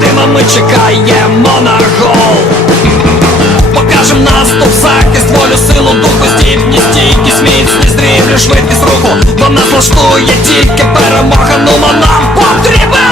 пліч ми чекаємо на гол. Покажем наступ, захист, волю, силу, духу, здібність, стійкість, міцність, дрібню, швидкість руху. Бо нас влаштує тільки перемога, ну нам потрібен